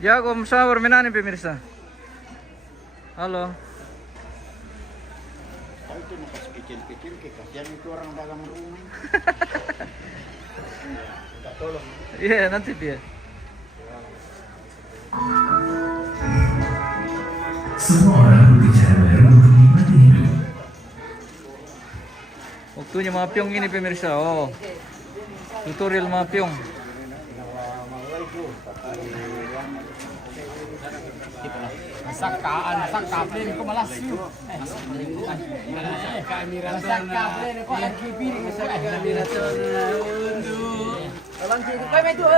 Ya, kumusta permainan nih pemirsa? Halo. Itu masih kecil-kecil, kasihan itu orang dagang rumah. Kita tolong. Iya, nanti dia. Semua orang berbicara baru menikmati hidup. Waktunya mapyong ini pemirsa. Oh, tutorial mapyong. Masak kabel ko malas yun. Masak kabel ko ang kibir ko sa kamera to na undo. Walang kibir. Kay medyo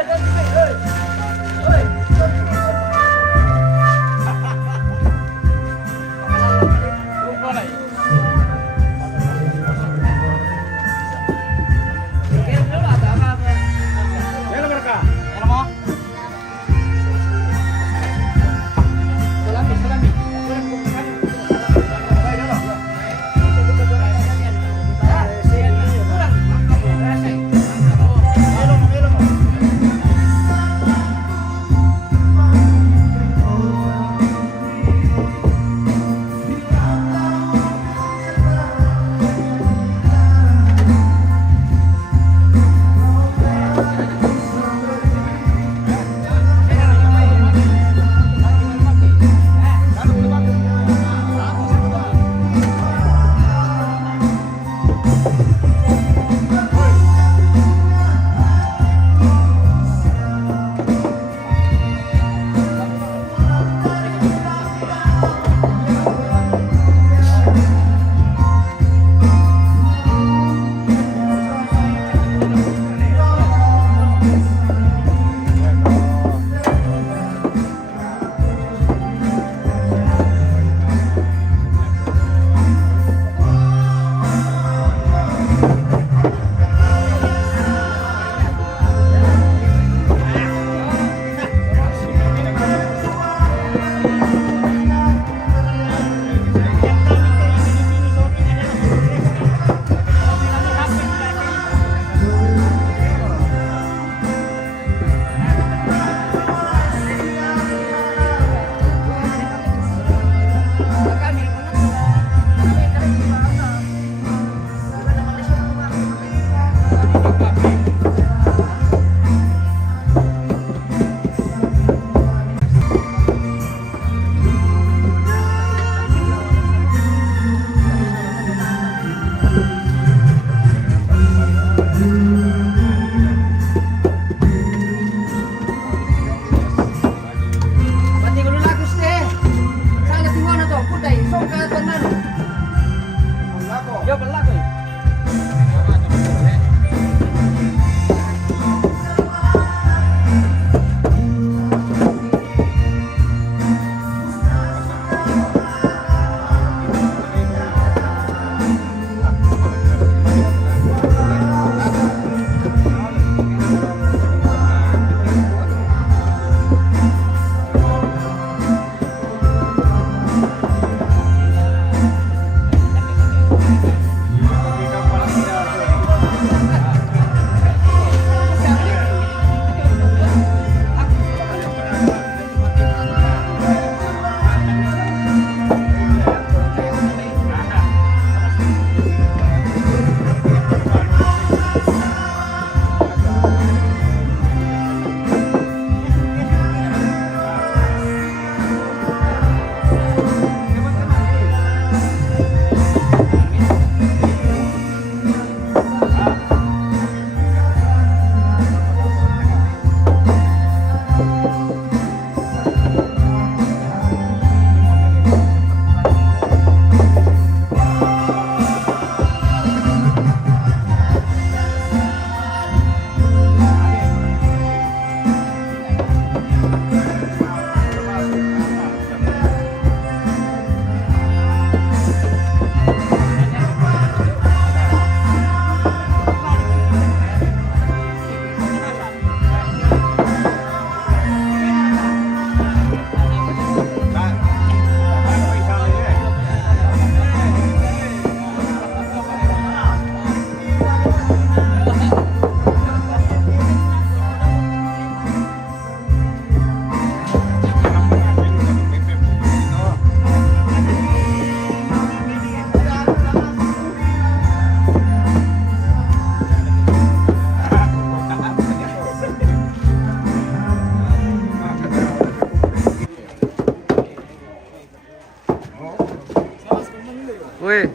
Weh,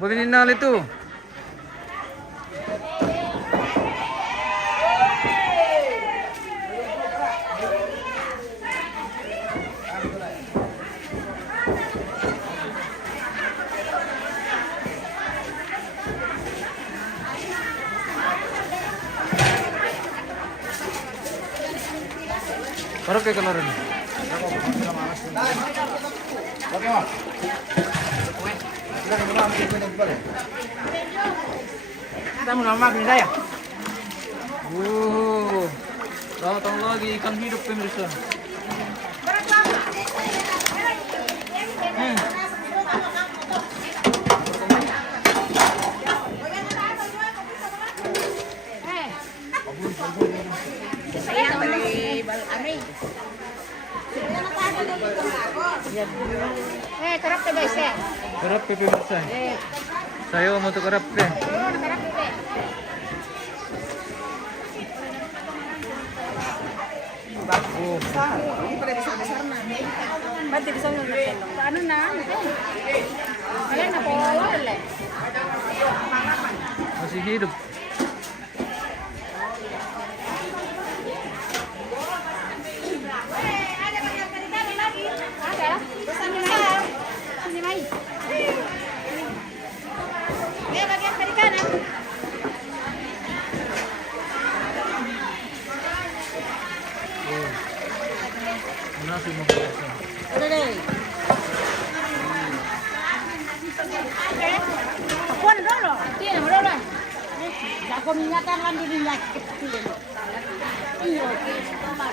bagaimana itu? Baru kayak kemarin. Oke, Mas. Kita mau nama ini saya. Datang lagi ikan hidup pemirsa. Kerap ke guys ya. Kerap pemirsa. Saya mau tuh kerap deh. Kerap ke. Oh, Berarti bisa ngeliat. Ano na? Kalian na po ulit. masih hidup. Ada. Sini mai. Ini bagian perikanan. Nasi mau biasa. Ada deh. Aku ada dulu. Tiada mau dulu. Aku minyakan lagi minyak. Iya, tomat.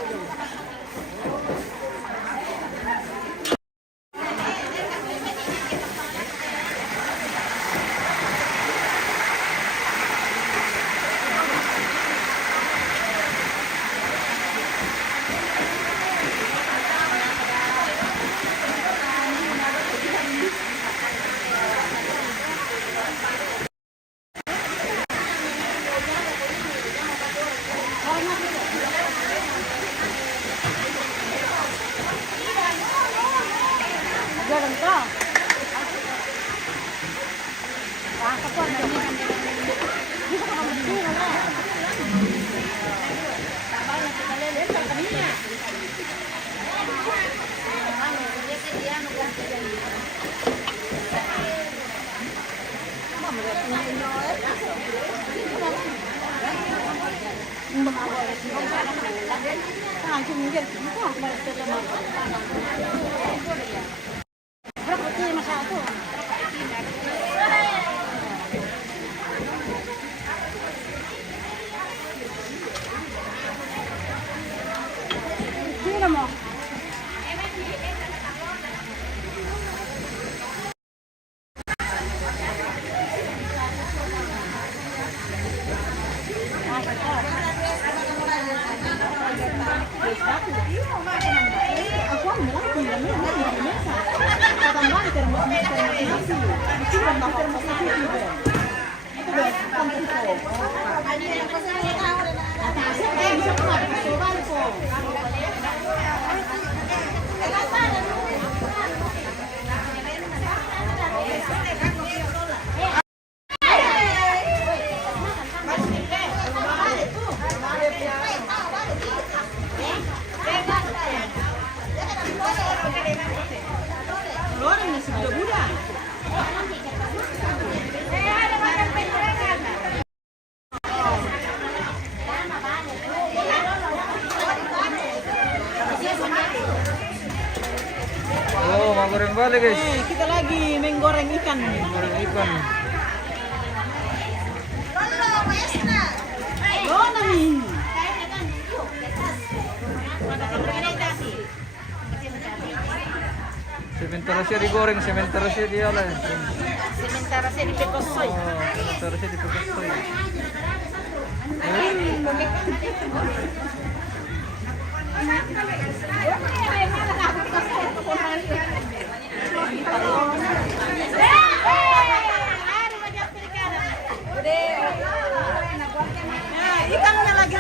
Jarang kau. Wah, aku ada ini kan. Bisa kamu mesti mana? Tabang kita lihat pertamanya. Sino mo? Oh, mau goreng balik guys. Kita lagi menggoreng ikan. Goreng ikan. Nami. Sementara siya digoreng, sementara siya dioleh. Sementara saya di Pekosoy. Oh, sementara siya dipekosoy. Ikannya lagi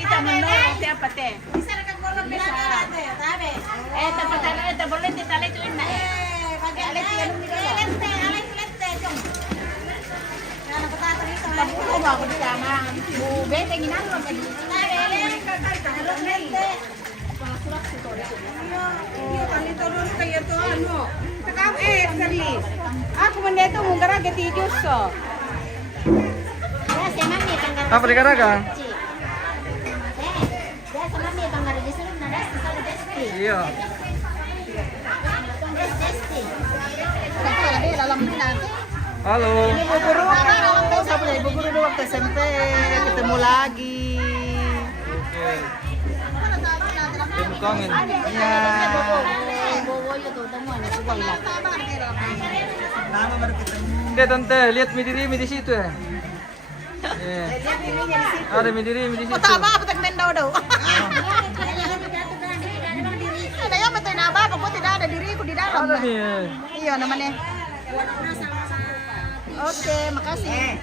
kita menolak siapa teh? Bisa rekan golong bilang teh, tabe. Tempat ada boleh kita lihat ini. Pakai alat yang lente, lente, jom. Nah, petata ni sama. Kamu mau aku di sana. Bu beteng ini apa tadi? Lente. Iya, kali turun kayak tuh anu. Sekarang Serli. Aku mendetu mungkara geti jus so. Ya, senang ni tanggal. Apa di Karaga? Ya, senang ni tanggal di sini nada sekali desti. Iya. Desti. Tapi ada dalam nanti. Halo. Ibu guru, saya punya ibu guru dulu waktu SMP, ketemu lagi. Oke. Kamu kangen. Ya. Bobo itu temuan itu gua hilang. Lama baru ketemu. Deh tante, lihat Midiri di situ ya. Iya. Ada Midiri di situ. Oh, tak apa, tak main daw. Ada yang betul apa? Aku tidak ada diriku di dalam. Ada nih. Iya namanya. Oke, makasih.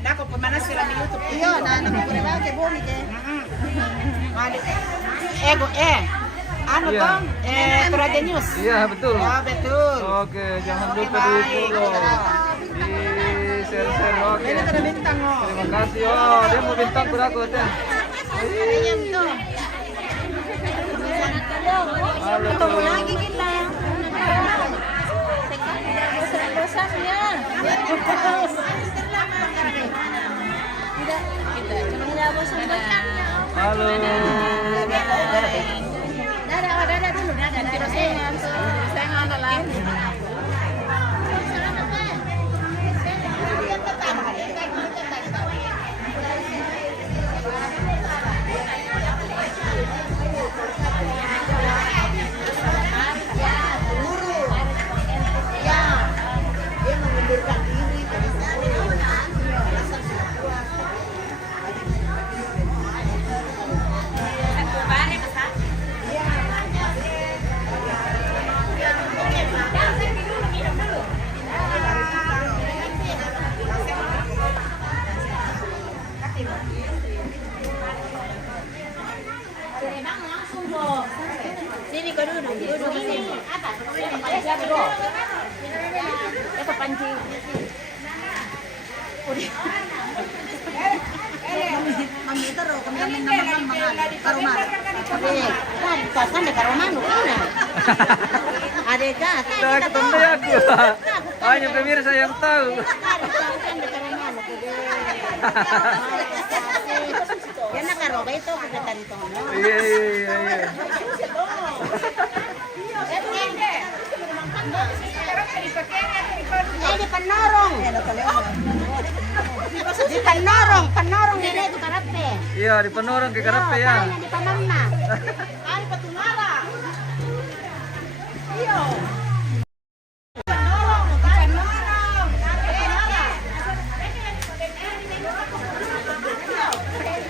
Dako pemanas sila di YouTube. Iya, nah nama ko na kay Boni ke. Ano Iya. to? Toraja News. Iya betul. Ya, betul. Oke, jangan lupa di follow, di share. Oke. Ini ada bintang oh. Terima kasih. Oh, dia mau bintang ke aku teh. Ayan to. Halo. Ketemu lagi kita. Bosan-bosannya. Tidak bosan-bosannya. Halo. Dadah dulu, dadah. Saya ngana lang. Sini kau duduk sini. Apa panci? Mami taro kami naman karuman. Kan ada karoman mana? Ada ka? Nah, ketemu aku. Hanya pemirsa yang tahu. Yan nakaroba ito kagatan ito no. Iya. Di Panorong. Di Panorong nila itu karape. Iya, di Panorong ke Karape ya. Di Panamna. Ay patunara.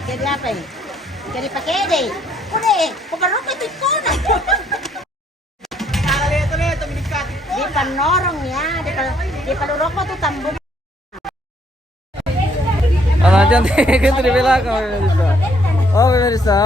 Jadi apa ini? Jadi pakai deh. Udah, kubarok itu na. Leto minikati ko. Di Panorong ya, di Paluroko tuh tambung. Anak cantik itu di belakang pemirsa. Oh pemirsa.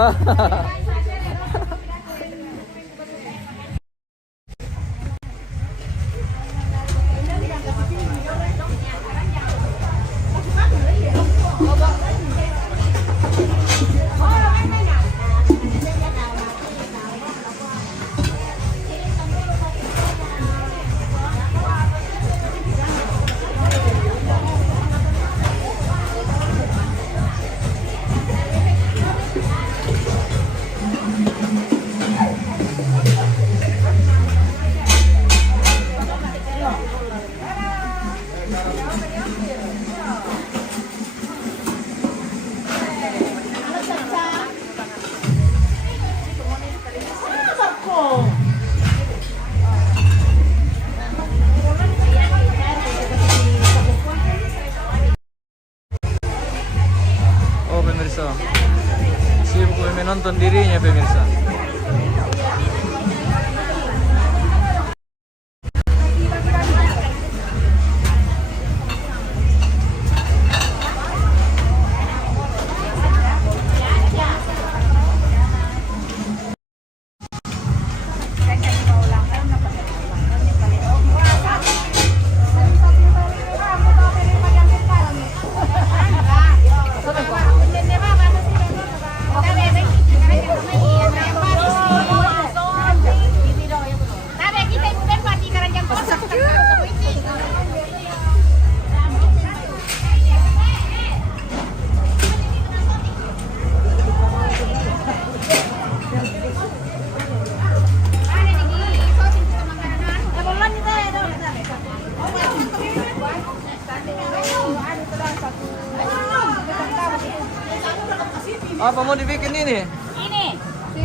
Apa mau dibikin ini? Ini.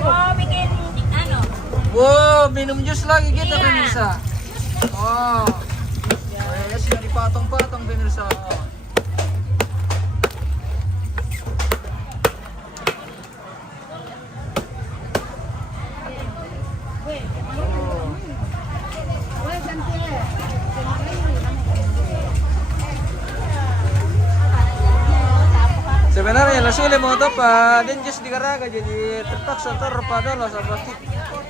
Oh, bikin ano? Wow, minum jus lagi kita Iya. pemirsa. Oh, ya sudah dipotong-potong pemirsa. Oh. Sebenarnya lasule mau topa, dan just digaraga jadi terpaksa terpadalo sa plastik.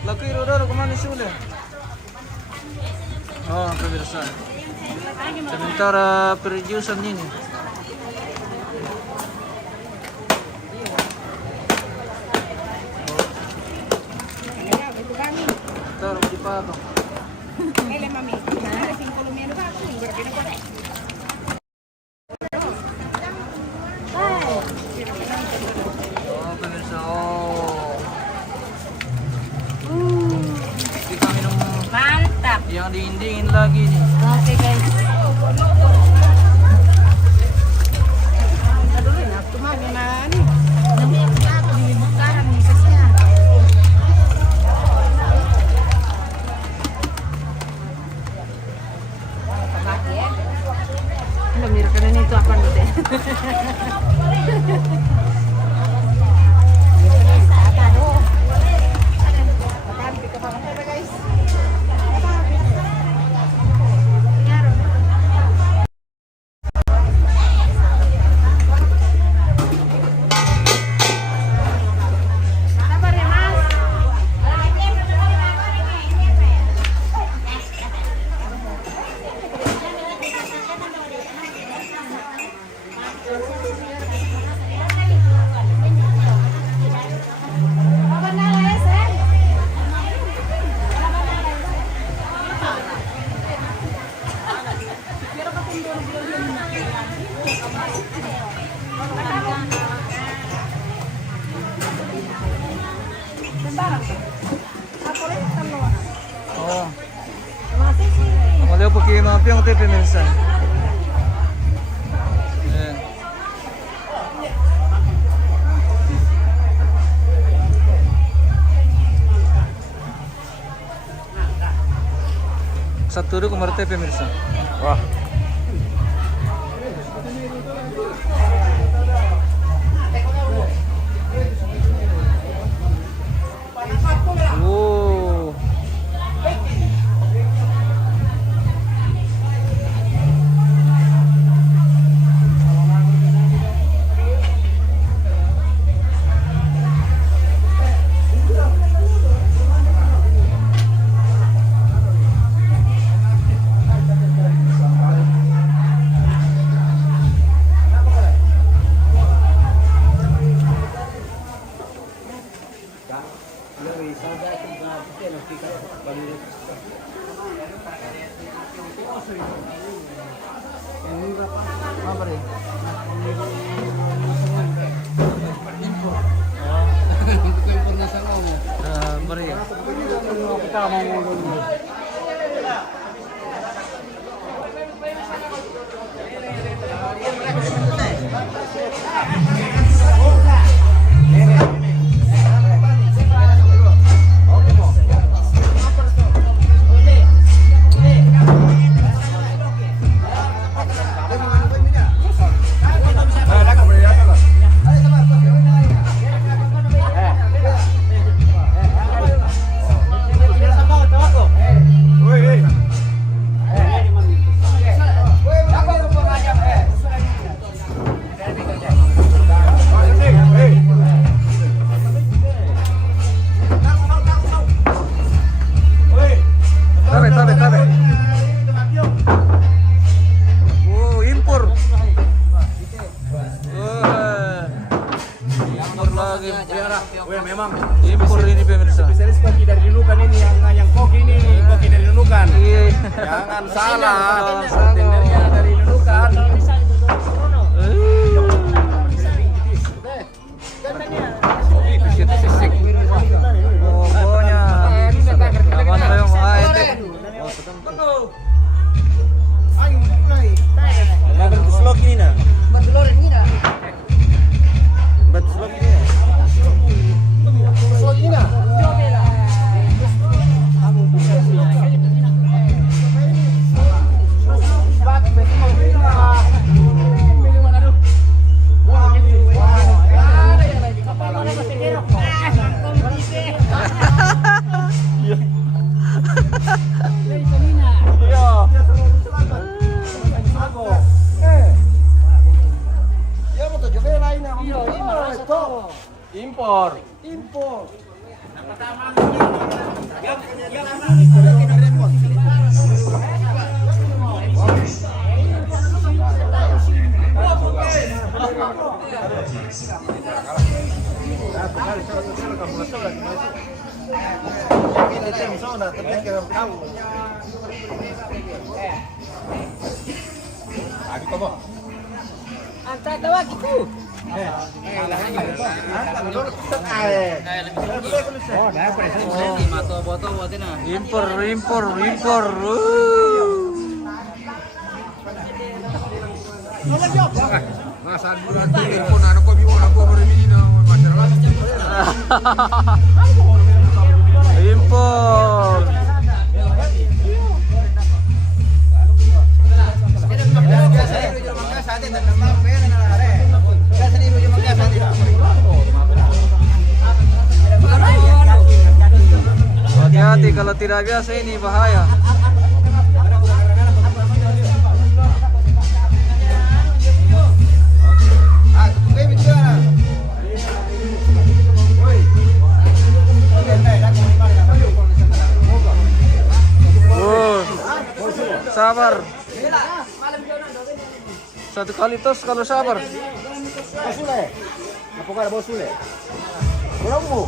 Lagi dulu kemana sule? Oh, pemirsa. Sementara perjuisan ini. Taruh dipotong. Oh, pemirsa. Oh. Kita minum Mantap. yang dingin lagi nih. Oke, guys. Itu apa nih? Oh. Mulai pakai mapiang tayo pemirsa. Yeah. Satu dulu kemarin tayo pemirsa. Wah. Wow. Apa nih? Beri ya. Tabe. Oh, impor. Impor lagi. Memang Impor ini pemirsa. spesialis koki dari Nunukan ini yang koki ini koki dari Nunukan. Iya. Jangan salah. Jangan salah. Tendernya dari Nunukan. Pokoknya aman lah yung mga ete. Bentuk slok ini nah. Bentuk slok ini. Iya. Ya mau tujuh lain ya. Iya, Impor. impor. Antar tawa gitu. Impor. Impor. Hati-hati kalau tidak biasa ini bahaya. Sabar. Satu kali tos kalau sabar. Bosule. Apa kata bosule? Berapa?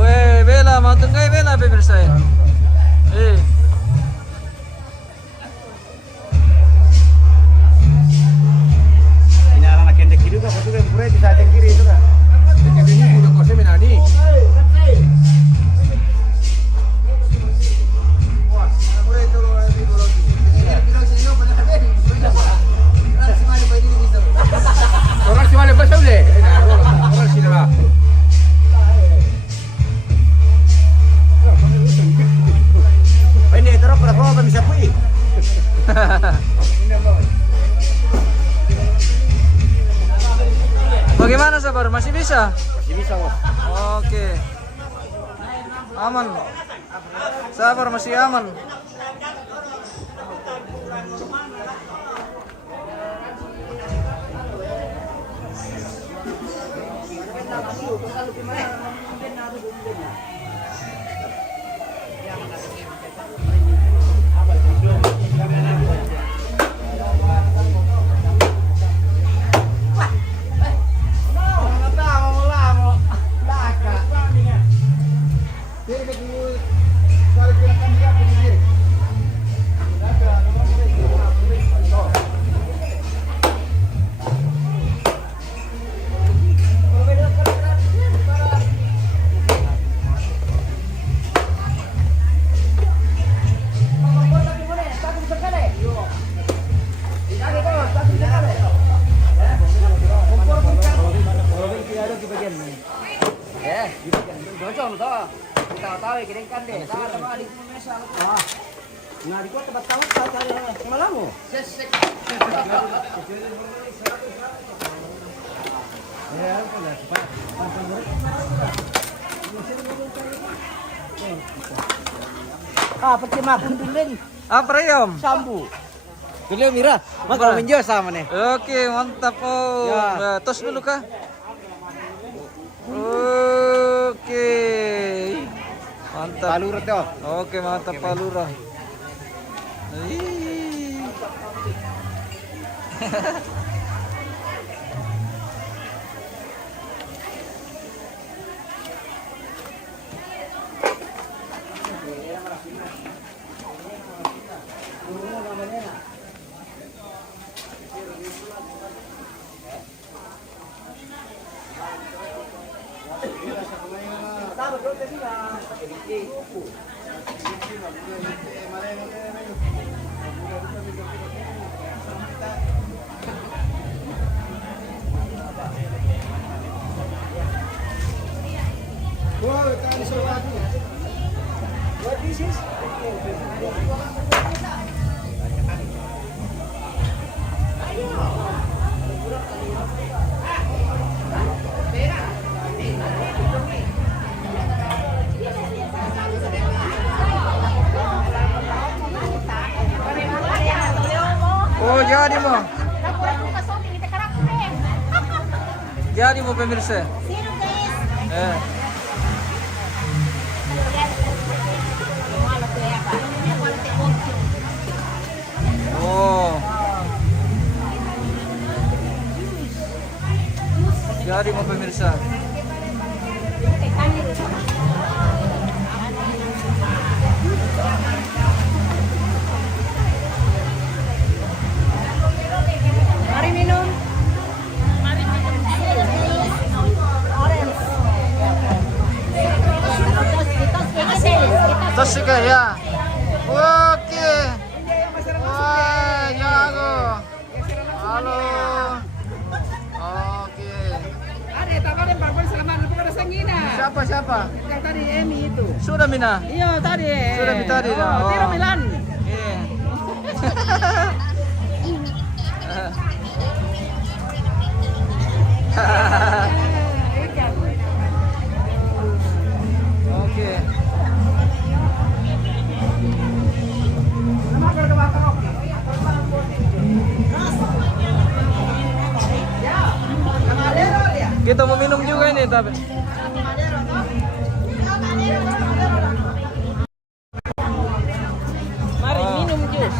Weh, bela mau tenggai bela pemirsa. Ini anak kendek kiri kan, betul kan? Pura di saat yang kiri itu kan. Kendek ini udah kau semenani. Orang cuma lepas boleh. Orang sini lah. Ini terus berapa orang bisa pergi? Bagaimana sabar? Masih bisa? Masih bisa, Bos. Oke. Aman. Sabar masih aman. Nah, di kota Batawi cari malamu. Ya, kan cepat. Percuma pun dulu Apa Om? sambu. Dulu Mira, maka menjual sama nih. Oke, mantap Om. Ya. Tos dulu kah? Oke. Mantap. Palurut tuh. Oke, mantap Pak Lurah. Ih. Oh, jadi mo. Jadi mo pemirsa. Eh. Oh. Jadi mo pemirsa. Mari minum. Mari minum. Orange. Tos juga ya. Oke. Wah, jago. Halo. Oke. Ada tawarin Pak Boy selamat lupa pada Sangina. Siapa? Yang tadi Emi itu. Sudah Mina. Iya tadi. Sudah tadi dah. Oh, Tiro Milan. Iya. Oke. Kita mau minum juga ini tapi. Mari minum jus.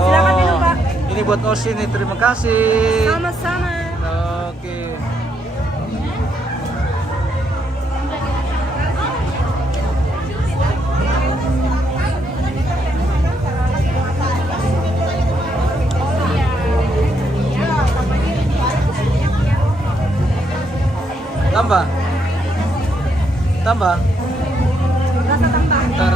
Silakan minum, Pak. Ini buat Osi nih, terima kasih. Sama-sama. Oke. Tambah. Tambah. Ntar.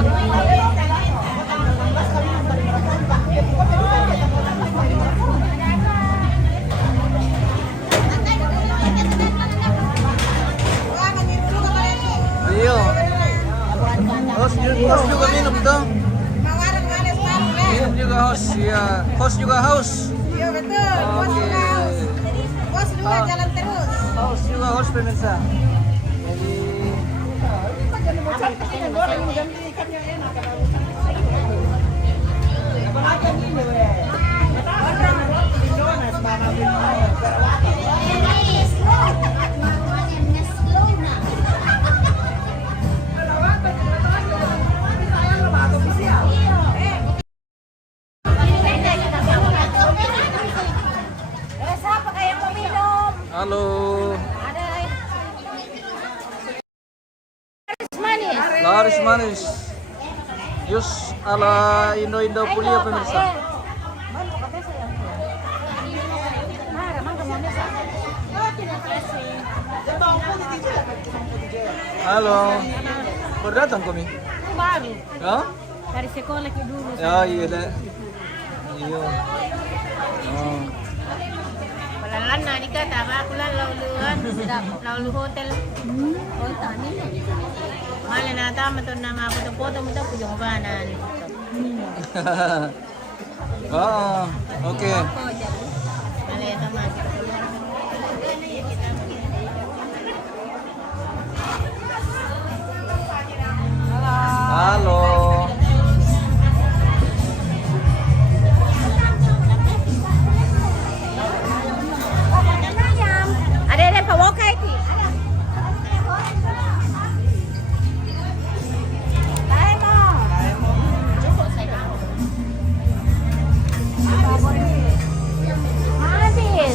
Iya. Host juga minum dong. Minum juga host ya. Host juga haus. Iya betul, bos Oke. juga haus. Bos juga jalan terus. Host juga host pemirsa. Jadi Siapa kayak mau minum? halo. Ada manis. Laris manis. Jus ala Indo Pulia pemirsa. Halo. Baru datang kami. Baru Ya? dari sekolah ke dulu. Ya iya deh. Iya. Oh. Palalan na di ka tama ko lang laulu hotel. Oh, tani. Mala na tama to na mga foto mo daw pujong ba na ni. Oh, oke. Mala ito man. Halo. Ada pawokai ti.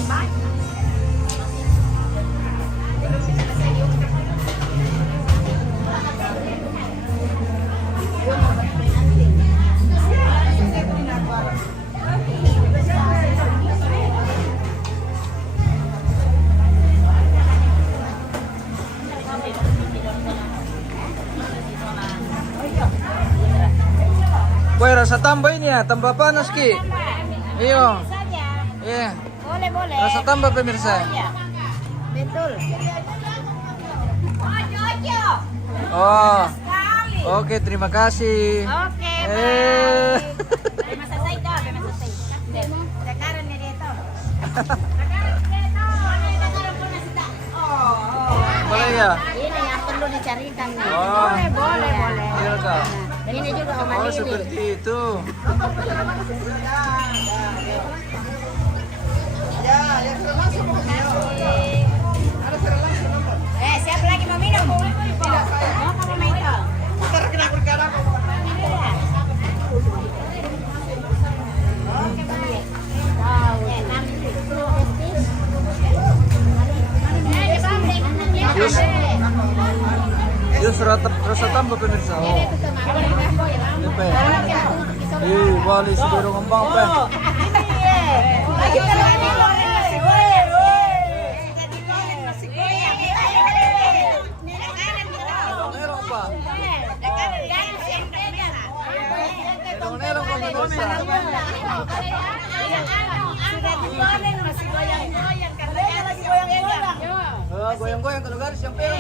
Manis. Kue rasa tambah ini ya, tambah panas Ki. Iyo. Saja. Iya. Boleh, boleh. Rasa tambah pemirsa. Iya. Betul. Oh. Oke, terima kasih. Oke, Eh. Terima selesai dah, terima selesai. Sekarang ni dia tu. Sekarang dia tu. Sekarang pun masih tak. Boleh ya? Ini yang perlu dicarikan. Oh. Boleh. Iya kak. Ini juga Om Oh Andi. seperti itu. Siapa lagi mau minum? Mau kamu main itu? Jus. Jus rasa tambah pemirsa. Oh. Lepe. Ih, balik sebelum ngembang pe. Nerong pa. Nerong pa pemirsa. Goyang-goyang kalau garis yang pegang.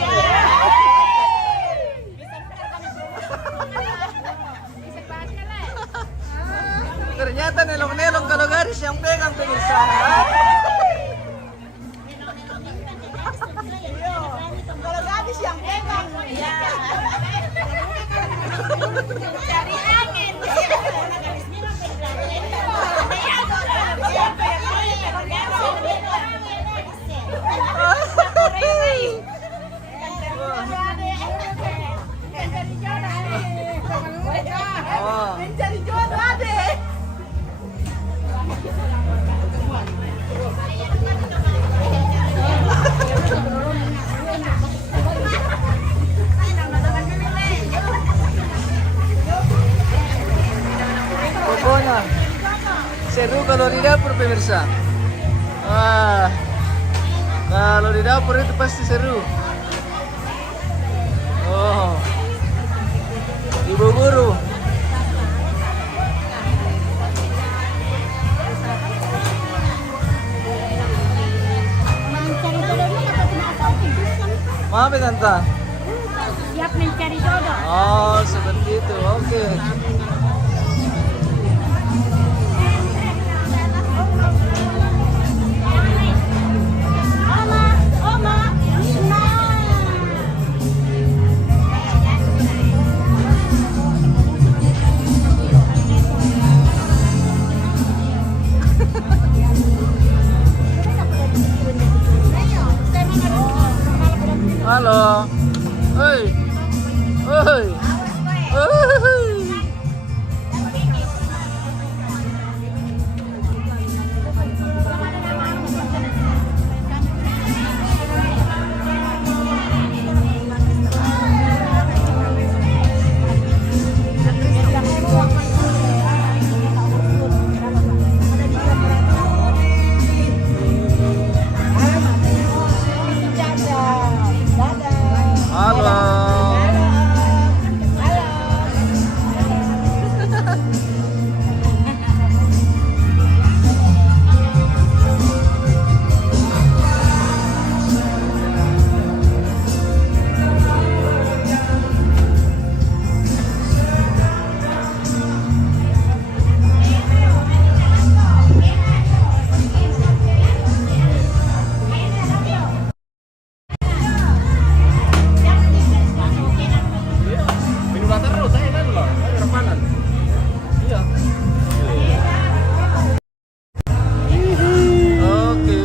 Ternyata nelong-nelong kalau garis yang pegang pemirsa. Kalau gadis yang pegang. Cari angin. Oh. Mencari jodoh adek. Pokoknya seru kalau di dapur pemirsa. Wah, kalau di dapur itu pasti seru. Oh, ibu guru. Mencari jodohnya dapat kenapa? Maaf ya tante. Siap mencari jodoh. Oh, seperti itu. Oke. Halo. Hei. Hei. Hei. Halo. Minum latar terus, saya kan loh, saya rekaman. Iya. Oke.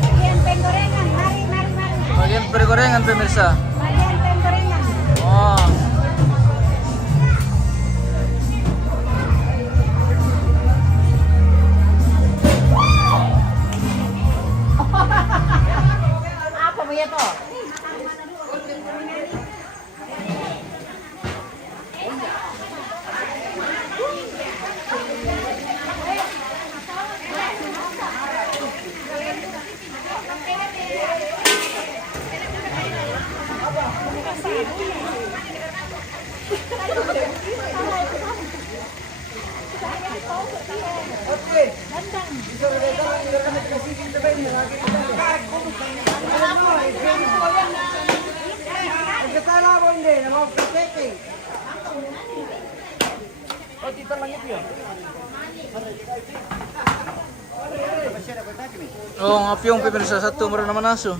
Bagian penggorengan, mari. Bagian pergorengan pemirsa. Bagian penggorengan. Oh. Apa begitu? Oh, ngapiyong pemirsa satu meron naman aso.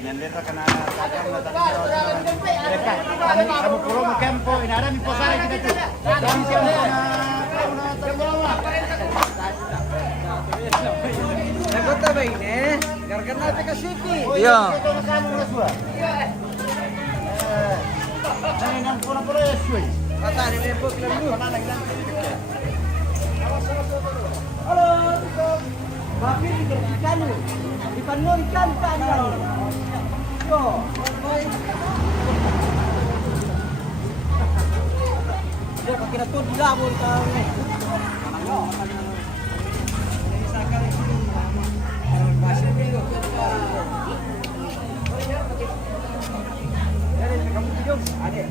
Inandera kana takam na kamu puro mo kempo inara mi posare kita tu. Kami siya na terbawa. Nagota ba ini? Gargan natin ka sipi. Iya. Nang puro esui. Kata ni lepok lalu. Bapi ikan lu. Ikan lu ikan tangan. Yo. Dia kira tu dilabur kau ni. Kamu tidur? Ada.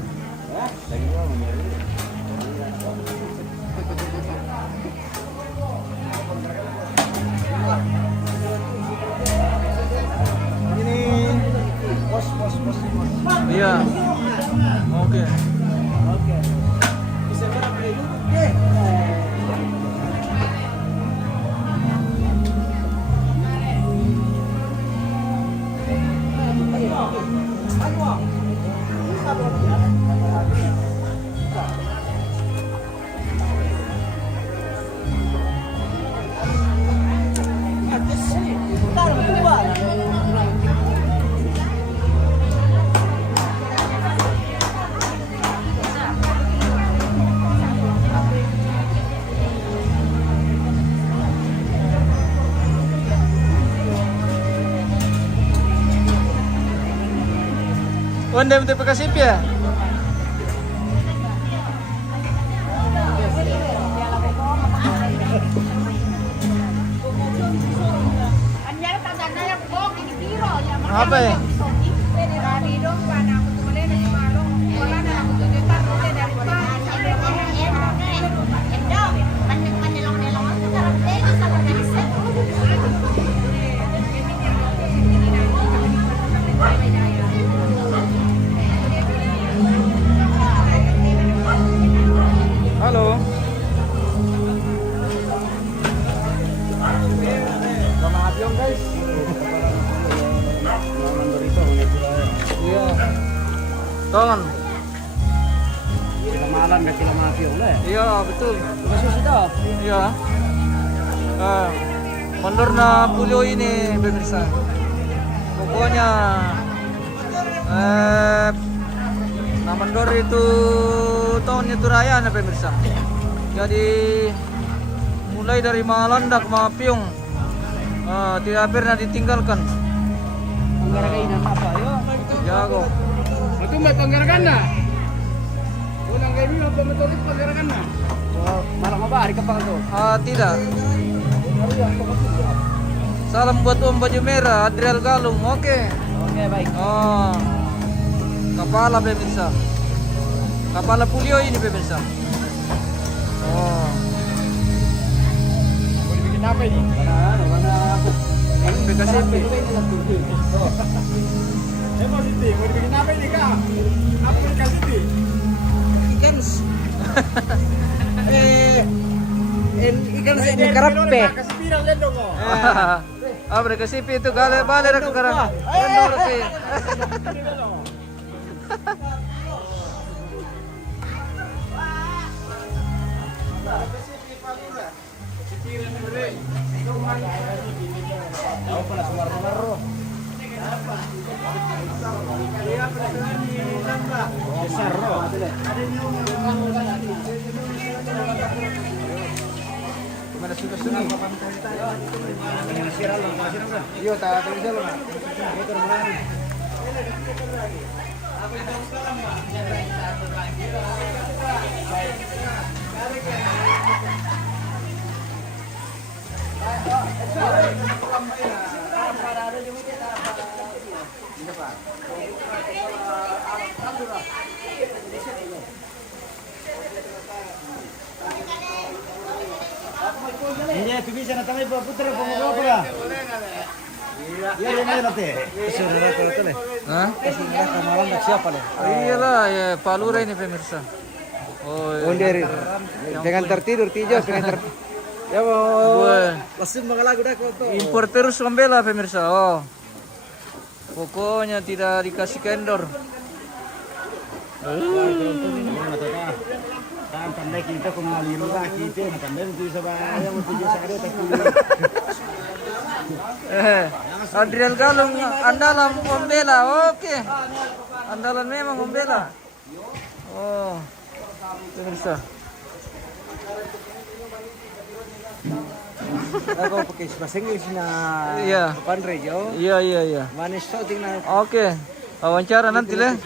Iya. Oke. Bisa berapa dulu? Wanda minta Bekasip ya? Apa ya? Halo. Sama apiong guys. Iya. Ton. Malam ke kilo apiong lah. Iya, betul. Masih sudah. Iya. Mandor na Pulo ini pemirsa. Pokoknya na mandor itu tahunnya itu raya na pemirsa. Jadi mulai dari Malandak Mapiong tidak pernah ditinggalkan. Panggarakan apa yo? Jago. Itu mbak panggarakan na. Ulang kayak ini apa metode panggarakan na? Malah apa hari kepala tu? Tidak. Salam buat Om Baju Merah, Adriel Galung. Oke. Oke baik. Oh. Kepala pemirsa. Kepala Pulio ini pemirsa. Oh. Mau dibikin apa ini? Mana? Ini BKCP. Mau dibikin apa ini kak? Apa mau dikasih ti? Ikan. Ikan ini karape. Kasih pirang lihat dong kok. BKCP itu balik aku sekarang. Kendor sih. Mana sudah sunyi? Iya, tak bisa loh. Ini tu bisa nak tamai putra pengobrol apa? Iya. Iya ini nanti. Sudah betul nih. Hah? Sudah malam tak siapa nih? Iyalah ya Palura ini pemirsa. Oh, Onderi. Dengan tertidur tidur dengan ter. Ya mau. Wah. Langsung mengalah udah kau. Impor terus Gembela pemirsa. Oh. Pokoknya tidak dikasih kendor. Dan tandai kita kembali rumah kita, tandai itu sebaya yang tujuh sehari tapi. Adrian Galung andalan Gembela. Oke. Andalan memang Gembela. Oh. Pemirsa. Aku pakai bahasa Inggris na. Iya. Pandre jo. Iya. Manis shooting na. Oke. Wawancara nanti lah.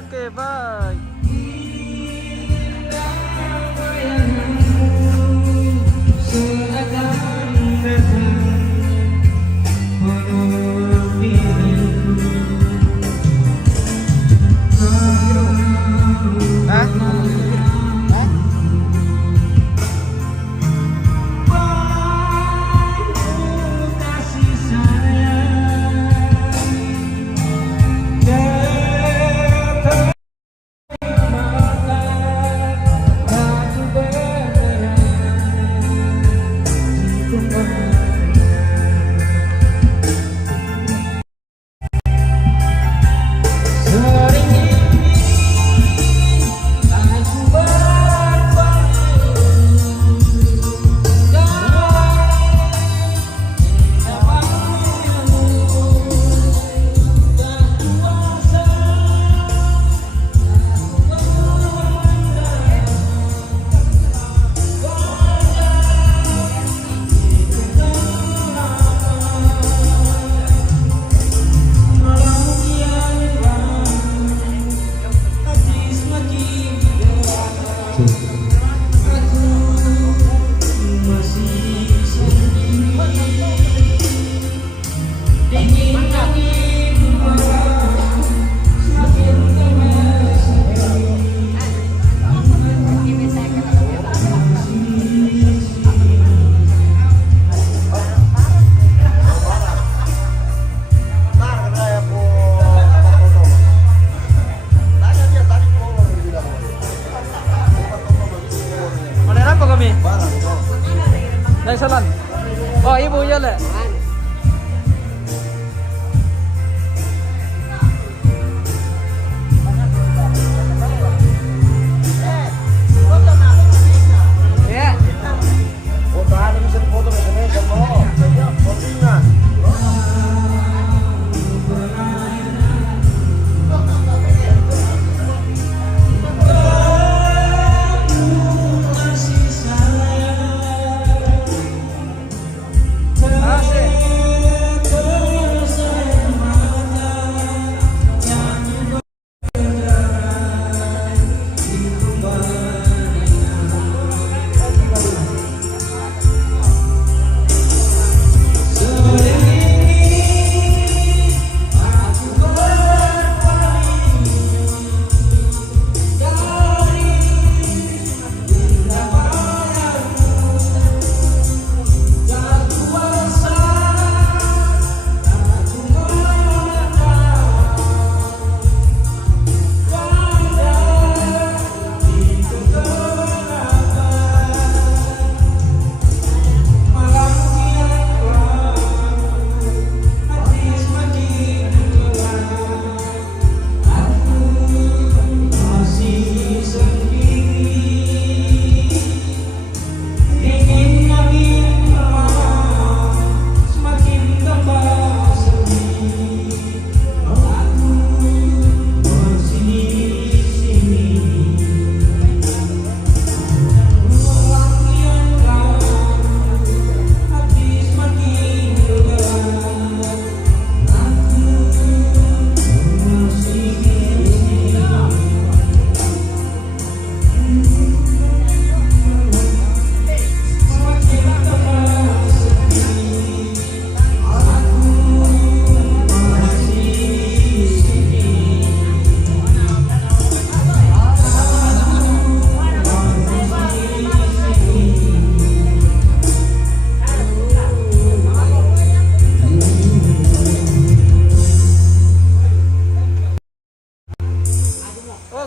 Oke, bye. Hah?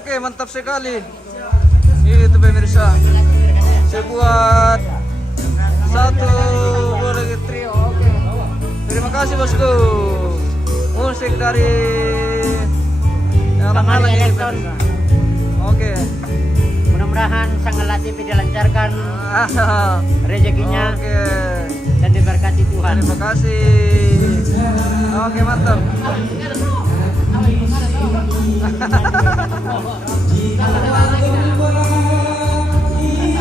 Oke, mantap sekali. Itu pemirsa. Saya buat 1 boleh trio. Oke. Terima kasih bosku. Musik dari Kamari ini, Elektron. pemirsa. Oke. Mudah-mudahan sang Latif dilancarkan rezekinya Oke. dan diberkati Tuhan. Terima kasih. Oke, mantap.